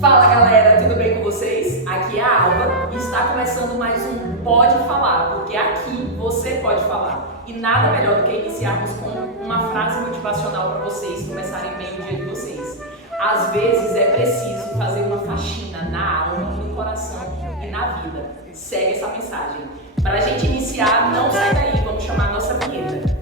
Fala galera, tudo bem com vocês? Aqui é a Alba e está começando mais um Pode Falar, porque aqui você pode falar. E nada melhor do que iniciarmos com uma frase motivacional para vocês começarem bem o dia de vocês. Às vezes é preciso fazer uma faxina na alma, no coração e na vida. Segue essa mensagem. Para a gente iniciar, não sai daí, vamos chamar a nossa vinheta.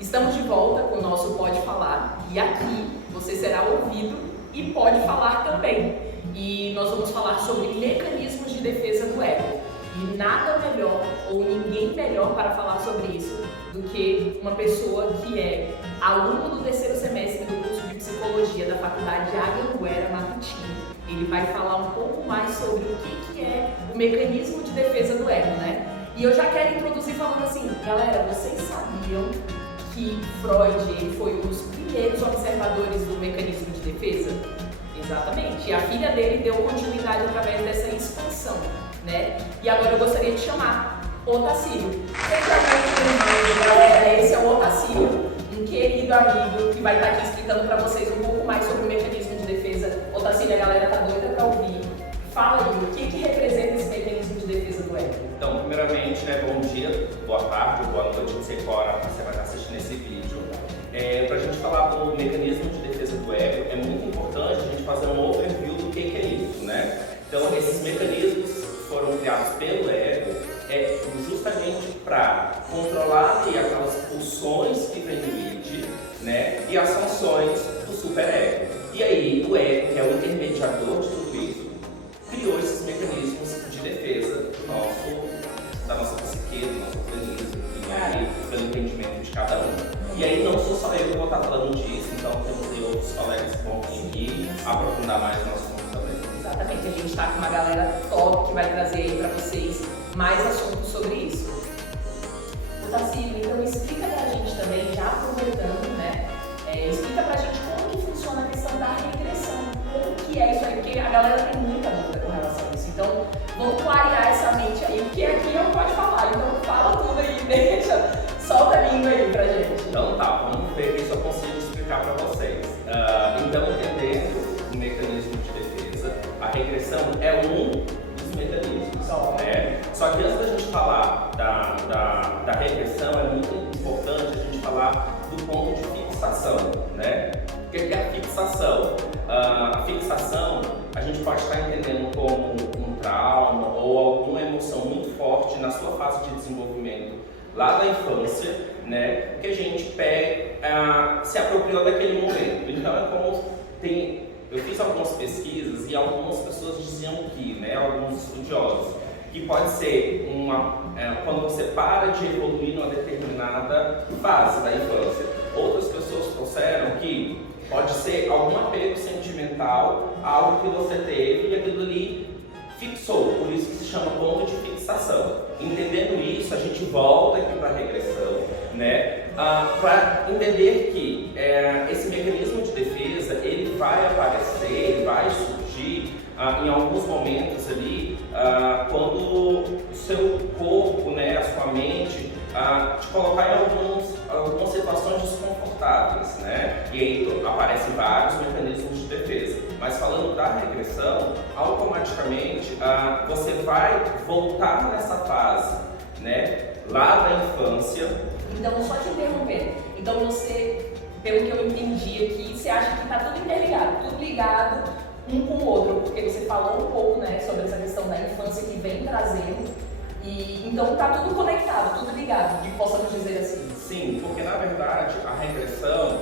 Estamos de volta com o nosso Pode Falar e aqui você será ouvido e pode falar também. E nós vamos falar sobre mecanismos de defesa do ego. E nada melhor ou ninguém melhor para falar sobre isso do que uma pessoa que é aluno do terceiro semestre do curso de Psicologia da Faculdade Anhanguera Matutino. Ele vai falar um pouco mais sobre o que é o mecanismo de defesa do ego, né? E eu já quero introduzir falando assim, galera, vocês sabiam que Freud foi um dos primeiros observadores do mecanismo de defesa? Exatamente. E a filha dele deu continuidade através dessa expansão, né? E agora eu gostaria de chamar Otacílio. Galera, esse é o Otacílio, um querido amigo que vai estar aqui explicando para vocês um pouco mais sobre o mecanismo de defesa. Otacílio, a galera tá doida para ouvir. Fala aí, o que representa esse mecanismo de defesa do ego? Então, primeiramente, bom dia, boa tarde, boa noite, não sei qual hora você vai estar assistindo esse vídeo. Para a gente falar do mecanismo de defesa do ego, é muito importante a gente fazer um overview do que é isso, né? Então, esses mecanismos foram criados pelo ego justamente para controlar aquelas pulsões que vêm do id, né? E as funções do superego. E aí, o ego, que é o intermediador de tudo isso, criou esses mecanismos de defesa da nossa psique, do nosso organismo, pelo entendimento de cada um. E aí não sou só eu que vou estar falando disso, então temos aí outros colegas que vão vir aprofundar mais o nosso ponto também. Exatamente, a gente está com uma galera top que vai trazer aí para vocês mais assuntos sobre isso. Otacílio, então explica pra gente também, já aproveitando, né? Explica pra gente como que funciona a questão da regressão, como que é isso aí, porque a galera tem muita dúvida com relação a isso. Então, vamos clarear essa mente aí, porque aqui não pode falar, então fala tudo aí, solta a língua aí pra gente. Então tá, vamos ver se eu consigo explicar pra vocês. Então, entendendo o mecanismo de defesa, a regressão é um dos mecanismos, né? Só que antes da gente falar da regressão, é muito importante a gente falar do ponto de fixação, né? O que é a fixação? A fixação a gente pode estar entendendo como um trauma ou alguma emoção muito forte na sua fase de desenvolvimento lá da infância, né? Que a gente se apropriou daquele momento. Então é como eu fiz algumas pesquisas e algumas pessoas diziam que, né? Alguns estudiosos, que pode ser quando você para de evoluir numa determinada fase da infância. Outras pessoas trouxeram que pode ser algum apego sentimental, algo que você teve e aquilo ali fixou, por isso que se chama ponto de fixação. Entendendo isso, a gente volta aqui para a regressão, né? Para entender que esse mecanismo de defesa, ele vai aparecer, ele vai surgir em alguns momentos ali, quando o seu corpo, né, a sua mente, te colocar em algumas situações desconfortáveis, né? E aí aparecem vários mecanismos de defesa. Mas falando da regressão, automaticamente você vai voltar nessa fase, né? Lá da infância. Então, só te interrompendo. Então você, pelo que eu entendi aqui, você acha que está tudo interligado, tudo ligado um com o outro, porque você falou um pouco, né, sobre essa questão da infância que vem trazendo. E então está tudo conectado, tudo ligado, que possamos dizer assim. Sim, porque na verdade a regressão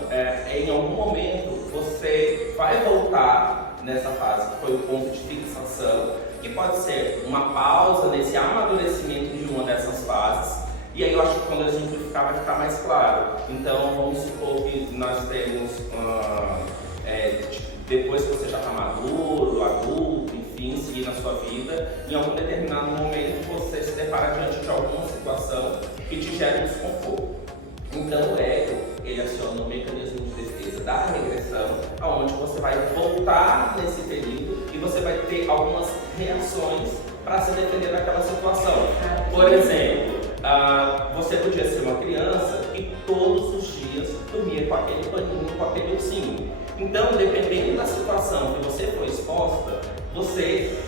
em algum momento você vai voltar nessa fase, que foi o ponto de fixação, que pode ser uma pausa nesse amadurecimento de uma dessas fases. E aí eu acho que quando a gente simplificar vai ficar mais claro. Então vamos supor que nós temos, depois que você já está maduro, adulto, enfim, seguir na sua vida, em algum determinado momento você se depara diante de alguma situação que te gera um desconforto. Então o ego, ele aciona o mecanismo de defesa da regressão, onde você vai voltar nesse período e você vai ter algumas reações para se defender daquela situação. Por exemplo, você podia ser uma criança que todos os dias dormia com aquele paninho, com aquele ursinho. Então, dependendo da situação que você foi exposta, você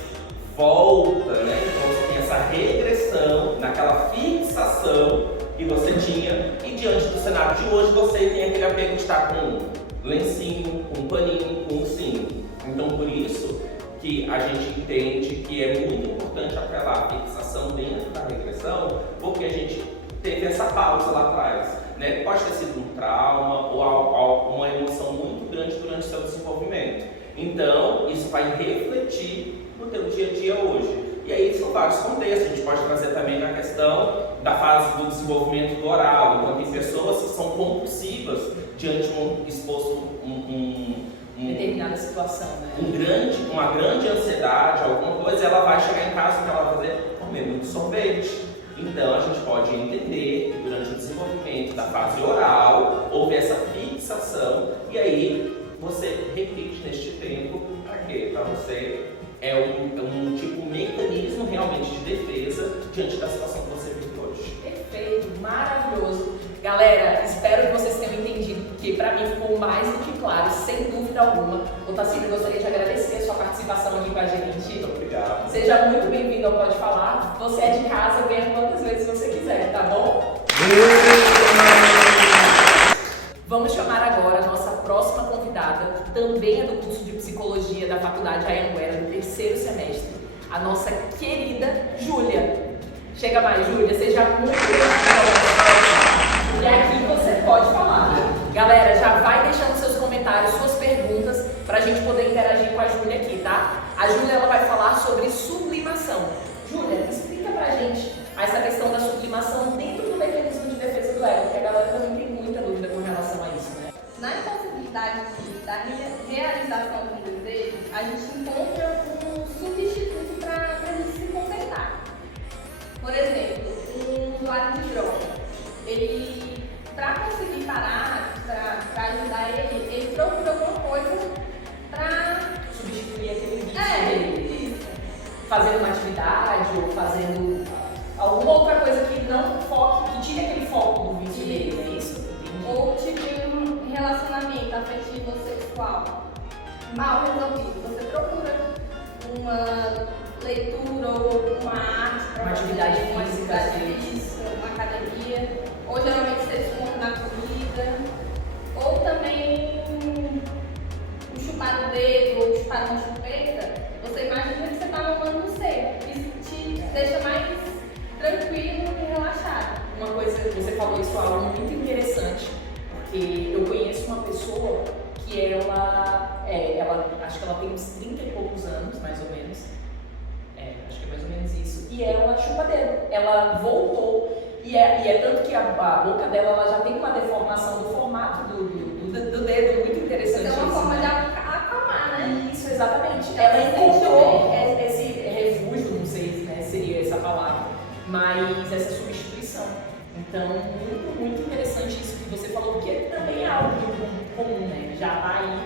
volta, né? Então você tem essa regressão naquela fixação que você tinha, e diante do cenário de hoje você tem aquele apego de estar com um lencinho, com um paninho, com um ursinho. Então por isso que a gente entende que é muito importante aquela fixação dentro da regressão, porque a gente teve essa pausa lá atrás, né? Pode ter sido um trauma ou uma emoção muito grande durante o seu desenvolvimento. Então isso vai refletir no teu dia a dia hoje. E aí são vários contextos, a gente pode trazer também na questão da fase do desenvolvimento do oral. Então tem pessoas que são compulsivas diante de um exposto determinada situação, né? Uma grande ansiedade, alguma coisa, ela vai chegar em casa e ela vai fazer comer muito sorvete. Então a gente pode entender que durante o desenvolvimento da fase oral houve essa fixação, e aí você repite neste tempo para quê? Para você um tipo mecanismo realmente de defesa diante da situação que você vive hoje. Perfeito, maravilhoso. Galera, espero que vocês tenham entendido, porque para mim ficou mais do que claro, sem dúvida alguma. Otacílio, eu gostaria de agradecer a sua participação aqui com a gente. Muito obrigado. Seja muito bem-vindo ao Pode Falar. Você é de casa, venha quantas vezes você quiser, tá bom? Vamos chamar agora a nossa próxima convidada, que também é do curso de Psicologia da Faculdade Anhanguera, do 3º semestre, a nossa querida Júlia. Chega mais, Júlia, seja muito bem-vinda. E aqui você pode falar. Galera, já vai deixando seus comentários, suas perguntas, para a gente poder interagir com a Júlia aqui, tá? A Júlia, ela vai falar sobre sublimação. Júlia, explica pra gente essa questão da sublimação dentro do mecanismo de defesa do ego, porque a galera também tem muita dúvida com relação a isso, né? Na impossibilidade da realização do desejo, a gente encontra um substituto para a gente se contentar. Por exemplo, um usuário de droga. Ele, para conseguir parar, para ajudar ele procura alguma coisa para substituir aquele vício dele. Isso. Fazendo uma atividade ou fazendo alguma outra coisa que não foque, que tire aquele foco do vício dele, é isso? Ou tipo um relacionamento afetivo ou sexual mal resolvido. Você procura uma leitura ou uma arte, uma atividade física, uma academia, ou geralmente você desconta na comida, ou também um chupar o dedo ou chupar uma chupeta. Você imagina que você está mamando no seio. Isso te deixa mais tranquilo e relaxado. Uma coisa que você falou, isso é algo muito interessante, porque eu conheço uma pessoa que ela acho que ela tem uns 30 e poucos anos, mais ou menos. Acho que é mais ou menos isso. E ela chupa dedo. Ela voltou. E é tanto que a boca dela ela já tem uma deformação do formato do dedo, muito interessante. É uma isso, forma né? de acalmar, né? Isso, exatamente. Ela encontrou esse refúgio, não sei, né, seria essa palavra, mas essa substituição. Então, muito, muito interessante isso que você falou, porque também é algo muito comum, né? Já tá aí.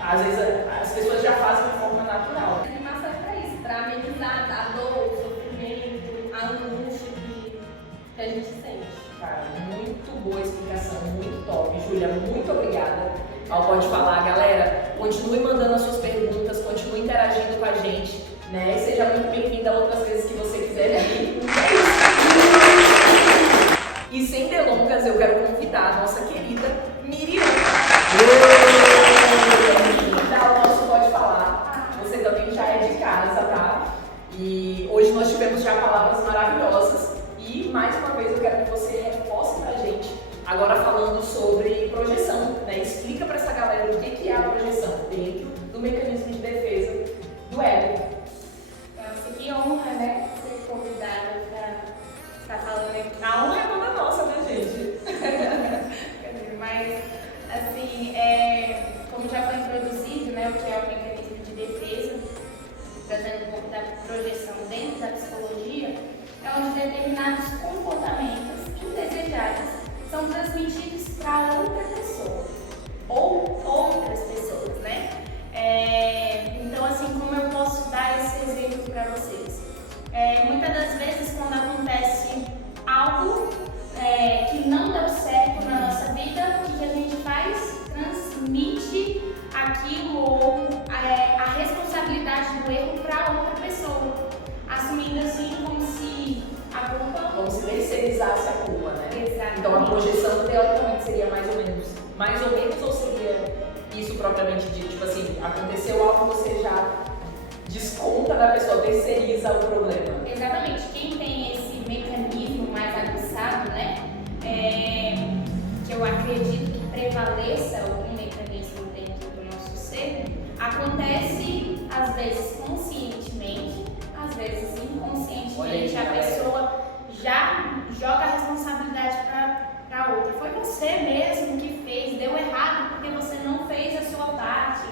Às vezes as pessoas já fazem de forma natural. A animação é para isso, para amenizar a dor, o sofrimento, a angústia que a gente sente. Cara, muito boa explicação, muito top. Júlia, muito obrigada ao Pode Falar. Galera, continue mandando as suas perguntas, continue interagindo com a gente, né? E seja muito bem-vinda outras vezes que você quiser vir. E sem delongas, eu quero convidar a nossa querida Miriam. O nosso Pode Falar. Você também já é de casa, tá? E hoje nós tivemos já palavras maravilhosas. E mais uma vez eu quero que você reforce pra gente, agora falando sobre projeção, né? Explica pra essa galera o que é a projeção dentro do mecanismo de defesa. o que é o mecanismo de defesa, trazendo um pouco da projeção dentro da psicologia, é onde determinados comportamentos indesejáveis são transmitidos para outra pessoa ou outras pessoas, né? Então, assim, como eu posso dar esse exemplo para vocês? Muitas das vezes, quando acontece algo que não deu certo na nossa vida, o que a gente faz? Transmite aquilo ou a responsabilidade do erro para outra pessoa, assumindo assim como se a culpa... Como se terceirizasse a culpa, né? Exatamente. Então a projeção teoricamente seria mais ou menos ou seria isso propriamente dito? Tipo assim, aconteceu algo, você já desconta da pessoa, terceiriza o problema. Exatamente. Quem tem esse mecanismo mais aguçado, né? Que eu acredito que prevaleça algum mecanismo dentro do nosso ser, acontece às vezes conscientemente, às vezes inconscientemente. A pessoa já joga a responsabilidade para outra. Foi você mesmo que fez, deu errado porque você não fez a sua parte.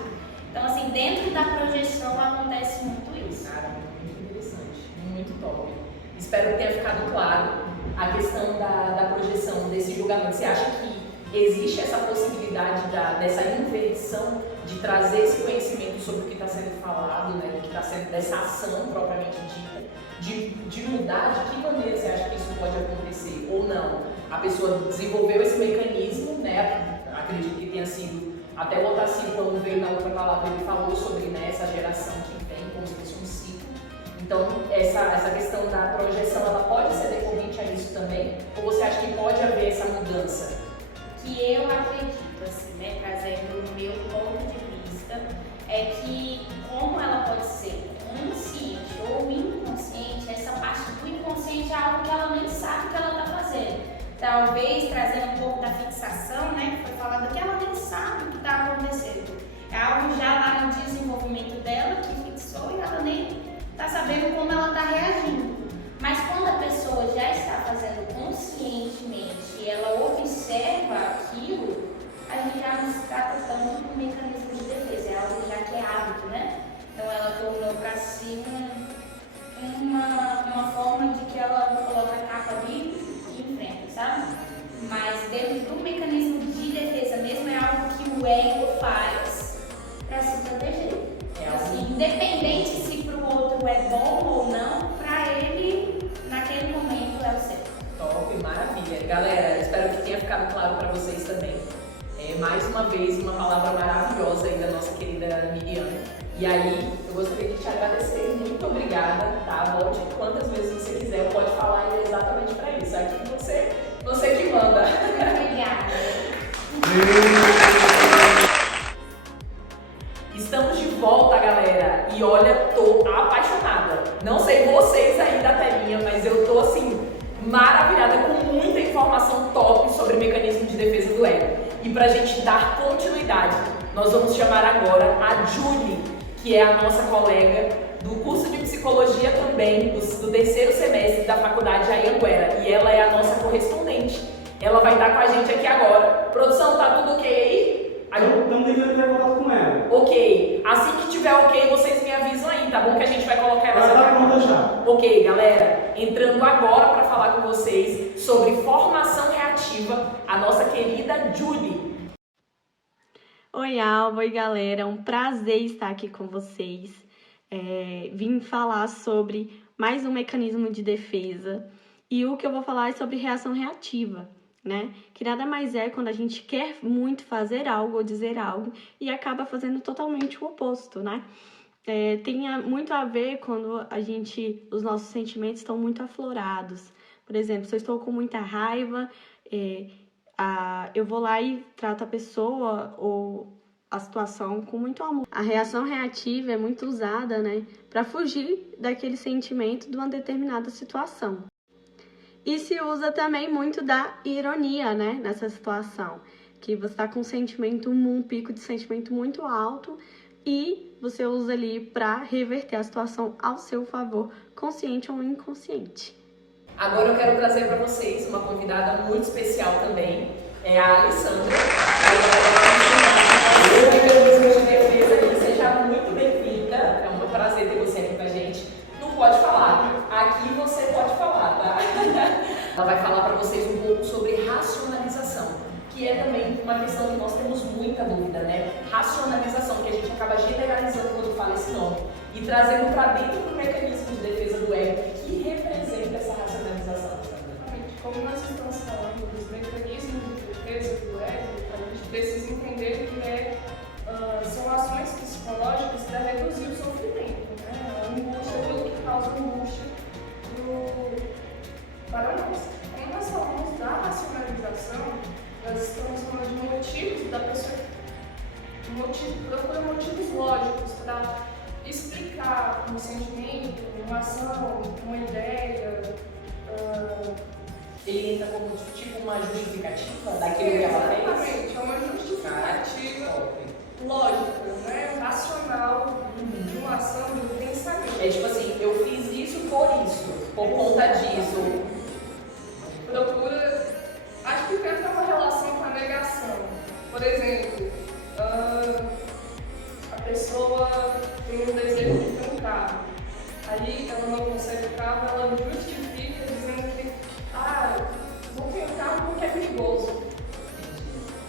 Então, assim, dentro da projeção acontece muito isso. Cara, muito interessante, muito top. Espero que tenha ficado claro a questão da projeção, desse julgamento. Você acha que existe essa possibilidade dessa inversão, de trazer esse conhecimento sobre o que está sendo falado, né, do que está sendo, dessa ação propriamente dita, de mudar? De que maneira você acha que isso pode acontecer? Ou não? A pessoa desenvolveu esse mecanismo, né, acredito que tenha sido, até o Otacílio, quando veio na outra palavra, ele falou sobre, né, essa geração que tem como se fosse um ciclo. Então, essa questão da projeção, ela pode ser decorrente a isso também? Ou você acha que pode haver essa mudança? Que eu acredito, assim, né, trazendo o meu ponto de vista, é que como ela pode ser consciente ou inconsciente, essa parte do inconsciente é algo que ela nem sabe que ela está fazendo. Talvez trazendo um pouco da fixação, né, que foi falado aqui, ela nem sabe o que está acontecendo. É algo já lá no desenvolvimento dela que fixou e ela nem está sabendo como ela está reagindo. Mas quando a pessoa já está fazendo conscientemente e ela observa aquilo, a gente já não se trata tanto de um mecanismo de defesa, é algo já que é hábito, né? Então ela tornou para si uma forma de que ela coloca a capa ali e enfrenta, sabe? Mas dentro do mecanismo de defesa mesmo é algo que o ego faz para se proteger. Assim, independente se para o outro é bom ou não, para ele, naquele momento, é o certo. Top, maravilha. Galera, espero que tenha ficado claro para vocês também. Mais uma vez, uma palavra maravilhosa aí da nossa querida Miriam. E aí, eu gostaria de te agradecer. Muito obrigada, tá? Volte quantas vezes você quiser, pode falar exatamente para isso. Aqui você que manda. Obrigada. Estamos de volta, galera. E olha, tô apaixonada. Não sei vocês aí da telinha, mas eu tô assim, maravilhada com muita informação top sobre o mecanismo de defesa do ego. E pra gente dar continuidade, nós vamos chamar agora a Julie, que é a nossa colega do curso de psicologia também, do terceiro semestre da faculdade Anhanguera. E ela é a nossa correspondente. Ela vai estar com a gente aqui agora. Produção, tá tudo ok aí? Não tem que entrar em contato com ela. Ok. Assim que tiver ok, vocês me avisam aí, tá bom? Que a gente vai colocar ela Ela tá pronta já. Ok, galera. Entrando agora para falar com vocês sobre formação reativa, a nossa querida Julie. Oi, Alba. Oi, galera. É um prazer estar aqui com vocês. Vim falar sobre mais um mecanismo de defesa. E o que eu vou falar é sobre reação reativa, né? Que nada mais é quando a gente quer muito fazer algo ou dizer algo e acaba fazendo totalmente o oposto, né? Tem muito a ver quando os nossos sentimentos estão muito aflorados. Por exemplo, se eu estou com muita raiva, eu vou lá e trato a pessoa ou a situação com muito amor. A reação reativa é muito usada, né, para fugir daquele sentimento de uma determinada situação. E se usa também muito da ironia, né, nessa situação, que você está com um pico de sentimento muito alto e você usa ali para reverter a situação ao seu favor, consciente ou inconsciente. Agora eu quero trazer para vocês uma convidada muito especial também, é a Alessandra. Ela vai ensinar os mecanismos de defesa que racionalização que nós temos muita dúvida, né? Racionalização, que a gente acaba generalizando quando fala esse nome. E trazendo para dentro do mecanismo de defesa do ego, que representa essa racionalização. Como nós estamos falando dos mecanismos de defesa do ego, a gente precisa entender que são ações psicológicas para reduzir o sofrimento, né? A angústia, tudo que causa angústia para nós. Quando nós falamos da racionalização, nós estamos falando de motivos da pessoa, procura motivos lógicos para explicar um sentimento, uma ação, uma ideia. Ele entra como tipo uma justificativa daquilo que ela fez? Exatamente, é uma justificativa lógica, né? Racional de uma ação, de um pensamento. É tipo assim, eu fiz isso, por conta disso. Procura. Acho que tem até uma relação com a negação. Por exemplo, a pessoa tem um desejo de ter um carro. Aí ela não consegue o carro, ela justifica dizendo que não tenho carro porque é perigoso.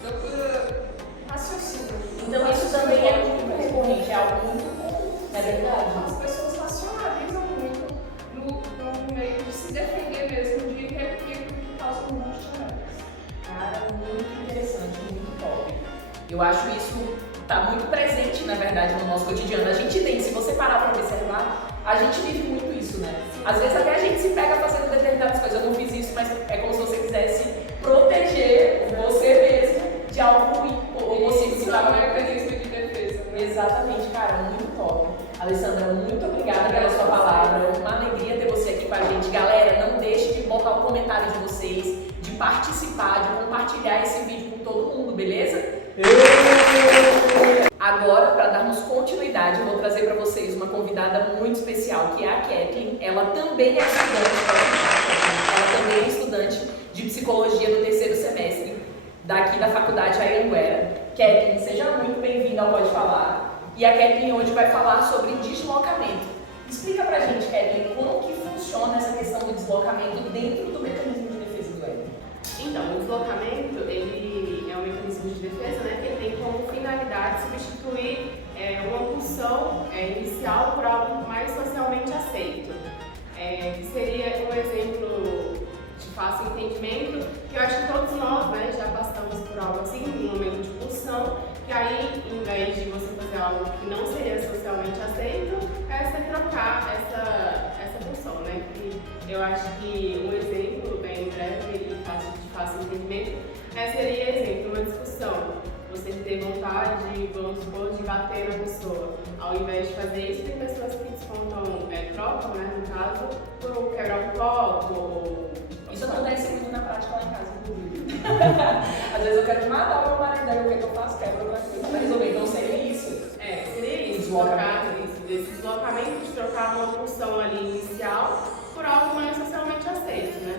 Procura raciocínio. Então isso também é muito recorrente, é algo muito comum, é verdade? As pessoas racionalizam muito no meio de se defender mesmo, de repetir o que causa angústia nelas. Cara, muito interessante, muito top. Eu acho isso tá muito presente, na verdade, no nosso cotidiano. A gente tem, se você parar para observar, a gente vive muito isso, né? Às vezes até a gente se pega fazendo determinadas coisas. Eu não fiz isso, mas é como se você quisesse proteger você mesmo de algo ruim. Ou você Isso é um mecanismo de defesa, né? Exatamente, cara, muito top. Alessandra, muito obrigada pela sua palavra. É uma alegria ter você aqui com a gente. Galera, não deixe de botar o comentário de vocês, de participar, de compartilhar esse vídeo com todo mundo, beleza? Agora, para darmos continuidade, eu vou trazer para vocês uma convidada muito especial, que é a Kathleen. Ela também é estudante de psicologia do terceiro semestre daqui da faculdade Anhanguera. Kathleen, seja muito bem-vinda ao Pode Falar. E a Kathleen hoje vai falar sobre deslocamento. Explica pra gente, Kathleen, como que funciona essa questão do deslocamento dentro do mecanismo de defesa do ego. Então, o deslocamento, ele é um mecanismo de defesa, né, que ele tem como finalidade substituir uma pulsão inicial por algo mais socialmente aceito. Que seria um exemplo de fácil entendimento, que eu acho que todos nós, né, já passamos por algo assim, um momento de pulsão, que aí, em vez de você fazer algo que não seria socialmente aceito, é você trocar essa pulsão, né? E eu acho que um exemplo bem breve e de fácil entendimento seria, exemplo, uma discussão. Você ter vontade, vamos supor, de bater na pessoa. Ao invés de fazer isso, tem pessoas que descontam, trocam, né, no caso, por quebrar um copo ou... Isso acontece muito na prática lá em casa, inclusive. Às vezes eu quero matar o meu marido, aí o que eu faço? Quebra outra coisa pra resolver. Então seria isso. Seria isso. Desse deslocamento de trocar uma função ali inicial por algo mais socialmente aceito, né?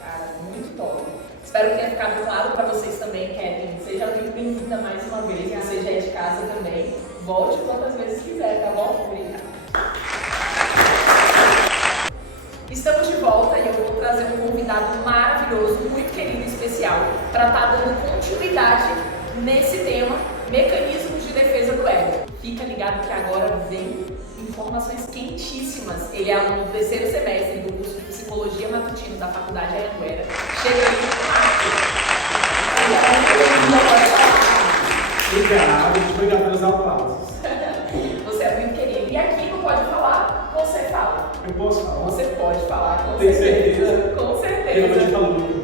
Cara, muito top. Espero que tenha ficado claro para vocês também, Kathleen. Seja muito bem-vinda mais uma vez. Você já é de casa também. Volte quantas vezes quiser, tá bom? Obrigada. Estamos de volta e eu vou trazer um convidado maravilhoso, muito querido e especial, para estar dando continuidade nesse tema, mecanismos de defesa do ego. Fica ligado que agora vem informações quentíssimas. Ele é aluno do terceiro semestre do curso de Psicologia Matutino da Faculdade Anhanguera. Chega aí, Obrigado, obrigado pelos aplausos. Você é muito querido. E aqui no Pode Falar, você fala. Eu posso falar? Você pode falar, com Tem certeza. certeza? Com Eu certeza. te falo muito.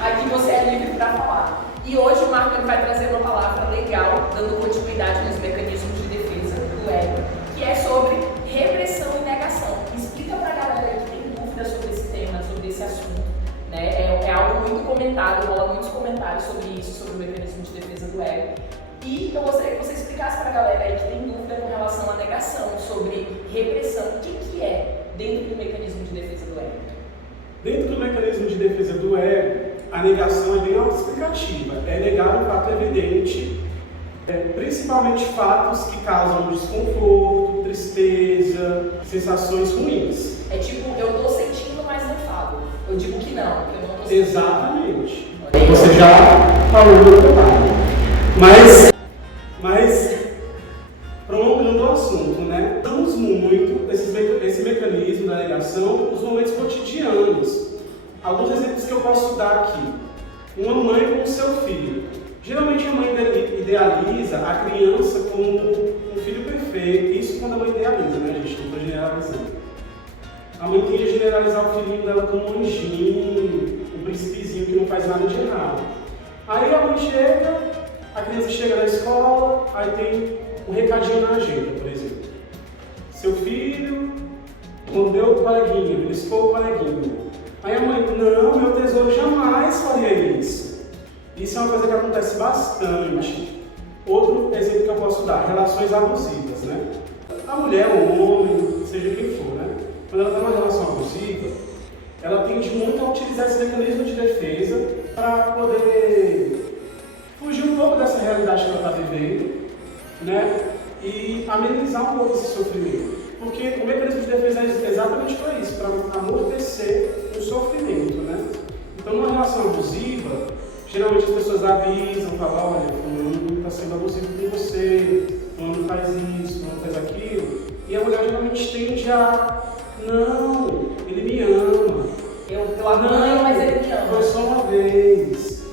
Aqui você é livre para falar. E hoje o Marco vai trazer uma palavra legal, dando continuidade nos mecanismos de defesa do ego, que é sobre repressão e negação. Explica pra galera que tem dúvida sobre esse tema, sobre esse assunto. Né? É algo muito comentado, rola muitos comentários sobre isso, sobre o mecanismo de defesa do ego. E eu gostaria que você explicasse pra galera aí que tem dúvida com relação à negação, sobre repressão. O que é dentro do mecanismo de defesa do ego? Dentro do mecanismo de defesa do ego, a negação é bem autoexplicativa. É negar um fato evidente, principalmente fatos que causam desconforto, tristeza, sensações ruins. É tipo, eu tô sentindo, mas não falo. Eu digo que não, que eu não tô sentindo. Exatamente. Você já falou do outro lado. Mas prolongando o assunto, né? Usamos muito esse mecanismo da negação nos momentos cotidianos. Alguns exemplos que eu posso dar aqui. Uma mãe com o seu filho. Geralmente a mãe idealiza a criança como um filho perfeito. Isso quando a mãe idealiza, né, gente? Não estou generalizando. A mãe tende a generalizar o filhinho dela como um anjinho, um príncipezinho que não faz nada de errado. Aí a mãe chega, a criança chega na escola, aí tem um recadinho na agenda, por exemplo. Seu filho mordeu o coleguinha, beliscou o coleguinha. Aí a mãe, não, meu tesouro jamais faria isso. Isso é uma coisa que acontece bastante. Outro exemplo que eu posso dar, relações abusivas, né? A mulher, o homem, seja quem for, né? Quando ela está numa relação abusiva, ela tende muito a utilizar esse mecanismo de defesa para poder fugir um pouco dessa realidade que ela está vivendo, né? E amenizar um pouco esse sofrimento. Porque o mecanismo de defesa é exatamente para isso, para amortecer o sofrimento, né? Então, numa relação abusiva, geralmente as pessoas avisam, falam, olha, fulano está sendo abusivo com você, fulano faz isso, fulano faz aquilo. E a mulher geralmente tende a, não, ele me ama. Eu apanho, mas ele me ama. Foi só uma vez.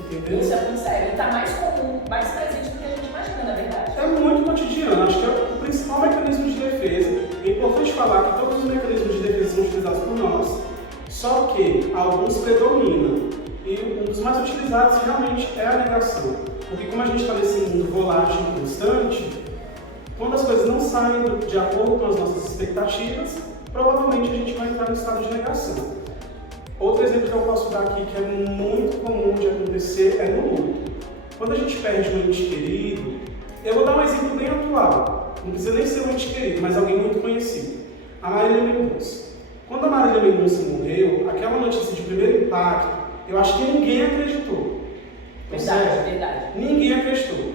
Entendeu? Isso é muito sério. Está mais comum, mais presente do que a gente imagina, na verdade. É muito cotidiano. Acho que é o principal mecanismo de defesa. É importante falar que todos os mecanismos de defesa são utilizados por nós, só que alguns predominam. E um dos mais utilizados realmente é a negação. Porque como a gente está nesse mundo volátil e constante, quando as coisas não saem de acordo com as nossas expectativas, provavelmente a gente vai entrar no estado de negação. Outro exemplo que eu posso dar aqui, que é muito comum de acontecer, é no luto. Quando a gente perde um ente querido, eu vou dar um exemplo bem atual. Não precisa nem ser um ente querido, mas alguém muito conhecido. A Marília Mendonça. Quando a Marília Mendonça morreu, aquela notícia de primeiro impacto, eu acho que ninguém acreditou. Verdade. Ninguém acreditou.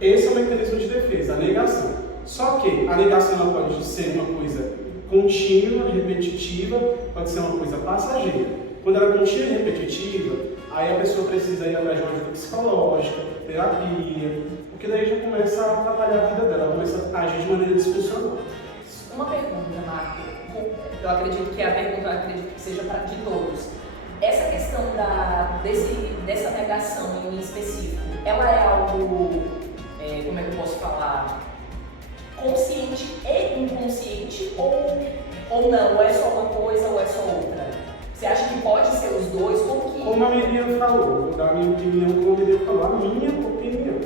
Esse é o mecanismo de defesa, a negação. Só que a negação ela pode ser uma coisa contínua, repetitiva, pode ser uma coisa passageira. Quando ela é contínua e repetitiva, aí a pessoa precisa ir atrás de uma ajuda psicológica, terapia, porque daí já começa a atrapalhar a vida dela, ela começa a agir de maneira disfuncional. Uma pergunta, Marco. Eu acredito que a pergunta que seja para de todos. Essa questão dessa negação em específico, ela é algo, como é que eu posso falar, consciente e inconsciente ou não? Ou é só uma coisa ou é só outra? Você acha que pode ser os dois? Como a Miriam falou, vou dar a minha opinião como a Miriam falou, a minha opinião.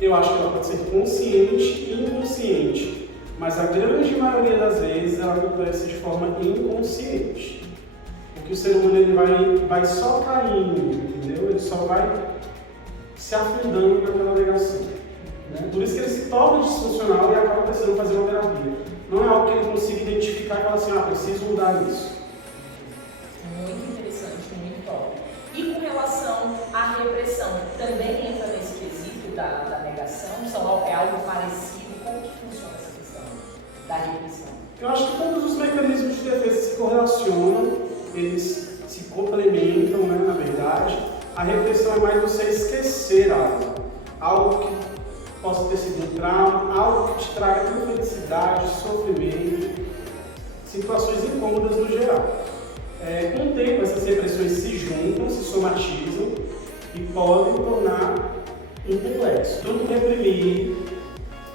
Eu acho que ela pode ser consciente e inconsciente, mas a grande maioria das vezes ela acontece de forma inconsciente. Porque o ser humano ele vai só caindo, entendeu? Ele só vai se afundando naquela negação. Né? Por isso que ele se torna disfuncional e acaba precisando fazer uma terapia. Não é algo que ele consiga identificar e falar assim, preciso mudar isso. Muito interessante, muito top. E com relação à repressão, também entra nesse quesito da negação? É algo parecido? Como que funciona essa questão da repressão? Eu acho que todos os mecanismos de defesa se correlacionam, eles se complementam, né, na verdade. A repressão é mais você esquecer algo que possa ter sido um trauma, algo que te traga infelicidade, sofrimento, situações incômodas no geral. Com o tempo, essas repressões se juntam, se somatizam e podem tornar um complexo. Tanto reprimir,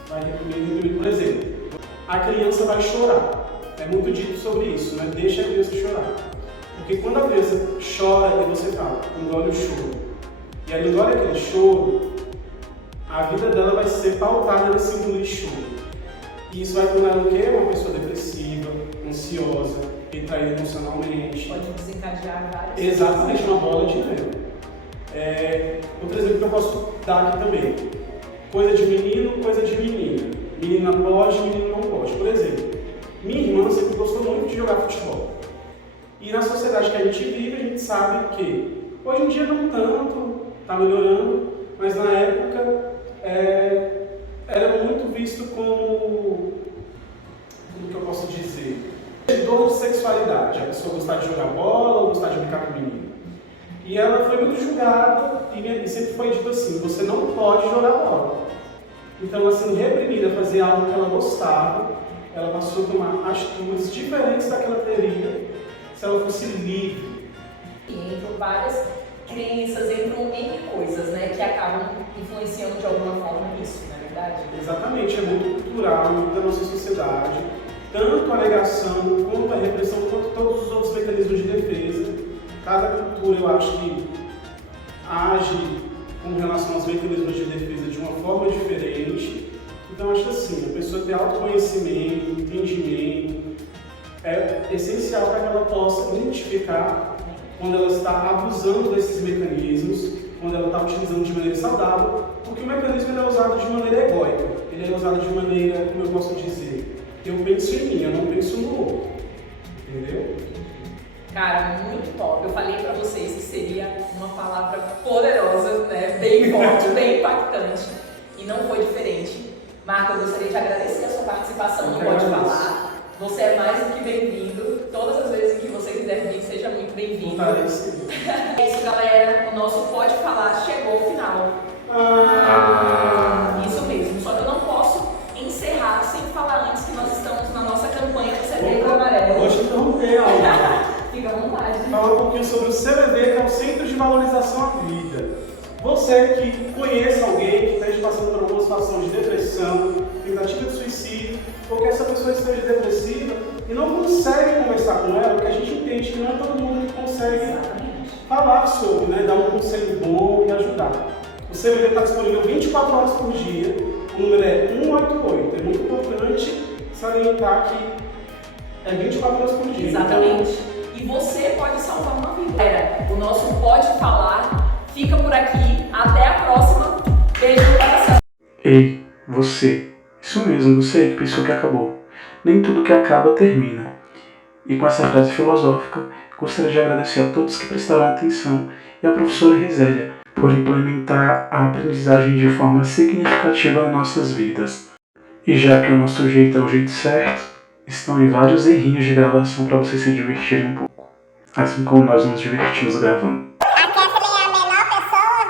vai reprimir. Por exemplo, a criança vai chorar. É muito dito sobre isso, né? Deixa a criança chorar. Porque quando a criança chora e você fala, engole o choro, e ela engole aquele choro, a vida dela vai ser pautada nesse engolir choro. E isso vai tornar o quê? Uma pessoa depressiva, ansiosa, retraída emocionalmente. Pode desencadear várias Exatamente, uma bola de neve. Outro exemplo que eu posso dar aqui também. Coisa de menino, coisa de menina. Menina pode, menino não pode. Por exemplo, minha irmã sempre gostou muito de jogar futebol. E na sociedade que a gente vive, a gente sabe que hoje em dia não tanto, está melhorando, mas na época era muito visto como que eu posso dizer? Dor de sexualidade, a pessoa gostar de jogar bola ou gostar de brincar com o menino. E ela foi muito julgada e sempre foi dito assim, você não pode jogar bola. Então ela sendo reprimida a fazer algo que ela gostava, ela passou a tomar atitudes diferentes da que ela teria se ela fosse livre. E entram várias crenças, entram N coisas, né, que acabam influenciando de alguma forma nisso, não é verdade? Exatamente, é muito cultural, muito da nossa sociedade, tanto a negação, quanto a repressão, quanto todos os outros mecanismos de defesa. Cada cultura, eu acho que age com relação aos mecanismos de defesa de uma forma diferente. Então, acho assim, a pessoa ter autoconhecimento, entendimento, é essencial para que ela possa identificar quando ela está abusando desses mecanismos, quando ela está utilizando de maneira saudável, porque o mecanismo ele é usado de maneira egóica, ele é usado de maneira, como eu posso dizer, eu penso em mim, eu não penso no outro, entendeu? Cara, muito top. Eu falei pra vocês que seria uma palavra poderosa, né? Bem forte, bem impactante. E não foi diferente. Marco, eu gostaria de agradecer a sua participação no Pode Falar. Você é mais do que bem-vindo. Todas as vezes que você quiser vir, seja muito bem-vindo. É isso, galera. O nosso Pode Falar chegou ao final. Isso mesmo. Só que eu não posso encerrar sem falar antes que nós estamos na nossa campanha do Setembro Amarelo. Vou te interromper, Alma. Fica à vontade. Falar um pouquinho sobre o CVV, que é o Centro de Valorização à Vida. Você que conheça alguém que esteja passando por alguma situação de depressão, tentativa de suicídio, ou que essa pessoa esteja depressiva e não consegue conversar com ela, porque a gente entende que não é todo mundo que consegue falar sobre, né, dar um conselho bom e ajudar. O CVV está disponível 24 horas por dia, o número é 188. É muito importante salientar que é 24 horas por dia. Exatamente. Então, e você pode salvar uma vida. Galera, o nosso Pode Falar fica por aqui. Até a próxima. Beijo no coração. Ei, você. Isso mesmo, você que pensou que acabou. Nem tudo que acaba termina. E com essa frase filosófica, gostaria de agradecer a todos que prestaram atenção e à professora Risélia por implementar a aprendizagem de forma significativa em nossas vidas. E já que o nosso jeito é o jeito certo, estão em vários errinhos de gravação para vocês se divertirem um pouco. Assim como nós nos divertimos gravando. A Kathleen é a menor pessoa?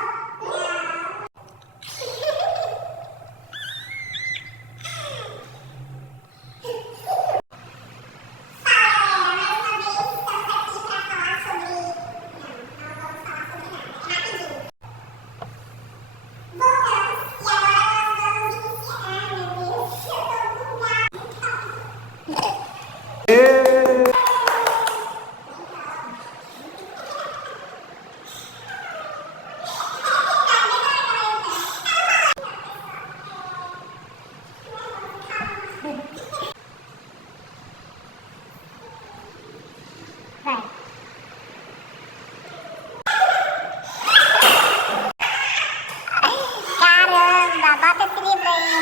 Caramba, bota esse livro aí.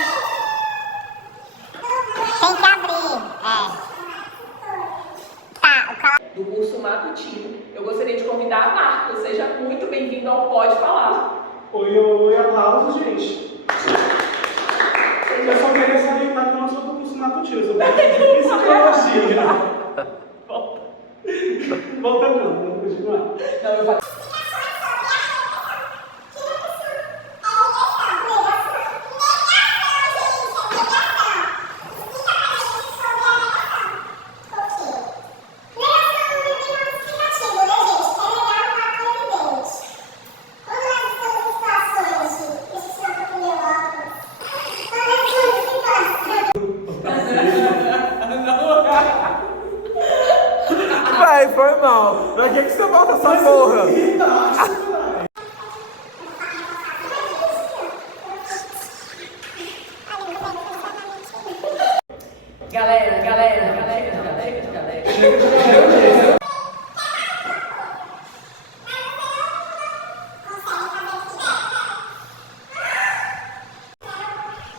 Tem que abrir, Tá, do curso matutino, eu gostaria de convidar a Marco. Seja muito bem-vindo ao Pode Falar. Oi, aplausos, gente. Eu só queria salientar que eu não sou do curso matutino, eu sou do psicologia. Voltando, vamos continuar. Não, eu falei. Vai, foi mal. Pra que você bota essa porra? Galera.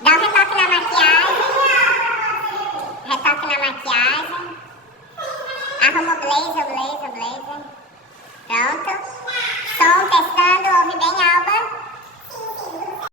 dá um retoque na maquiagem. Retoque na maquiagem. Arruma o blazer. Pronto.